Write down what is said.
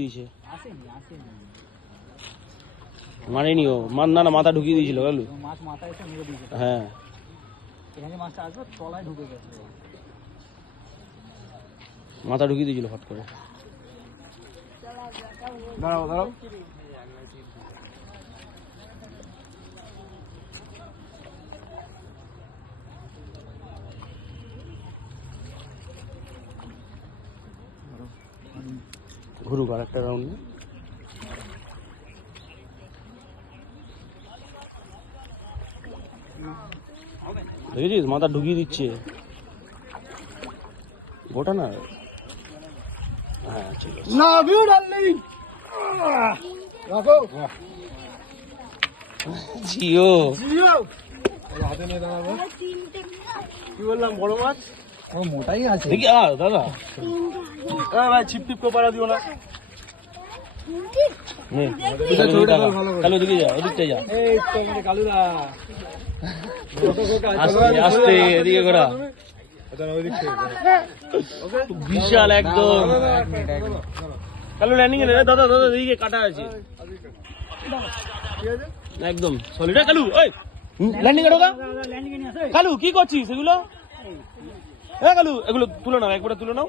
দিয়েছে মারেনি ও না না মাথা ঢুকিয়ে দিয়েছিল কালু মাছ মাথায় এসে মেরে দিয়েছে। হ্যাঁ এখানে মাছটা আসবে তলায় ঢুকে গেছে মাথা ঢুকিয়ে দিয়েছিল ফট করে। দাঁড়াও দাঁড়াও ঘুরুক আর একটা রাউন্ড দেখেছিস মাথা ঢুকিয়ে দিচ্ছে গোটা না। হ্যাঁ ঠিক আছে লাভ ইউ ডার্লিং রাখো জিও জিও হাতে নিয়ে দাঁড়াবো কি বললাম বড় মাছ ও মোটাই আছে দেখি দাদা ভাই ছিপ টিপ কোপারা দিও না কালু দিকে যা ওদিকটাই যা এই তো মানে কালুদা আস্তে আস্তে এদিকে ঘোরা বিশাল একদম কালু ল্যান্ডিং এ দাদা দাদা এদিকে কাটা আছে একদম সলিড কালু ওই ল্যান্ডিং এ ঢোকা কালু কি করছিস এগুলো কালু এগুলো তুলে নাও একবারে তুলে নাও